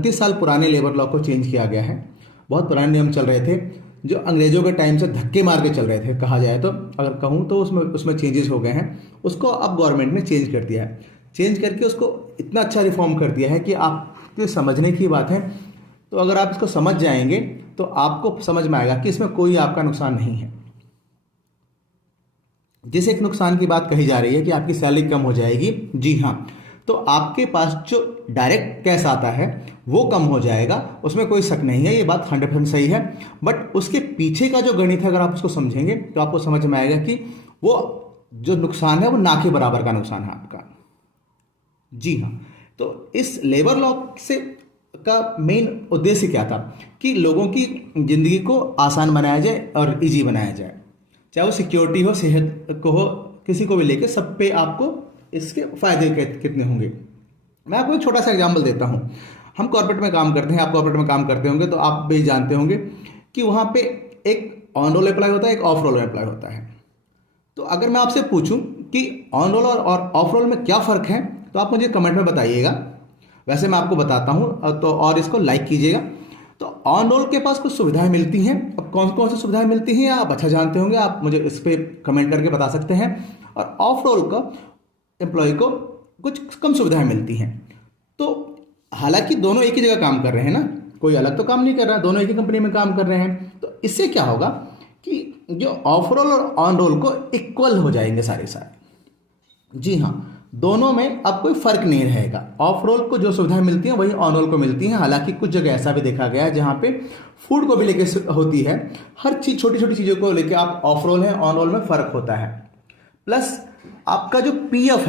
30 साल पुराने labour law को चेंज किया गया है। बहुत पुराने नियम चल रहे थे जो अंग्रेजों के टाइम से धक्के मार के चल रहे थे, कहा जाए तो, अगर कहूँ तो उसमें चेंजेस हो गए हैं। उसको अब गवर्नमेंट ने चेंज कर दिया है। चेंज करके उसको इतना अच्छा रिफॉर्म कर दिया है कि आपके समझने की बात है। तो अगर आप इसको समझ जाएंगे तो आपको समझ में आएगा कि इसमें कोई आपका नुकसान नहीं है। जिस एक नुकसान की बात कही जा रही है कि आपकी सैलरी कम हो जाएगी, जी हाँ, तो आपके पास जो डायरेक्ट कैश आता है वो कम हो जाएगा, उसमें कोई शक नहीं है, ये बात 100% सही है। बट उसके पीछे का जो गणित है अगर आप उसको समझेंगे तो आपको समझ में आएगा कि वो जो नुकसान है वो ना के बराबर का नुकसान है आपका। जी हाँ, तो इस लेबर लॉ से का मेन उद्देश्य क्या था कि लोगों की जिंदगी को आसान बनाया जाए और इजी बनाया जाए, चाहे वो सिक्योरिटी हो, सेहत को हो, किसी को भी लेके सब पे आपको इसके फायदे कितने होंगे। मैं आपको एक छोटा सा एग्जांपल देता हूँ। हम कॉर्पोरेट में काम करते हैं, आप कॉर्पोरेट में काम करते होंगे तो आप भी जानते होंगे कि वहाँ पे एक ऑन रोल एम्प्लॉय होता है, एक ऑफ रोल एम्प्लॉय होता है। तो अगर मैं आपसे पूछूं कि ऑन रोल और ऑफ रोल में क्या फ़र्क है तो आप मुझे कमेंट में बताइएगा। वैसे मैं आपको बताता हूं तो, और इसको लाइक कीजिएगा। तो ऑन रोल के पास कुछ सुविधाएं मिलती हैं। अब कौन कौन सी सुविधाएं मिलती हैं आप अच्छा जानते होंगे, आप मुझे इस पर कमेंट करके बता सकते हैं। और ऑफ रोल का एम्प्लॉय को कुछ कम सुविधाएं मिलती हैं। तो हालांकि दोनों एक ही जगह काम कर रहे हैं ना, कोई अलग तो काम नहीं कर रहा, दोनों एक ही कंपनी में काम कर रहे हैं। तो इससे क्या होगा कि जो ऑफ रोल और ऑन रोल को इक्वल हो जाएंगे सारे सारे। जी हाँ, दोनों में अब कोई फर्क नहीं रहेगा। ऑफ रोल को जो सुविधाएं मिलती हैं वही ऑन रोल को मिलती हैं। हालांकि कुछ जगह ऐसा भी देखा गया है जहां पे फूड को भी लेके होती है, हर चीज छोटी छोटी चीजों को लेके आप ऑफ रोल है ऑन रोल में फर्क होता है। प्लस आपका जो पीएफ है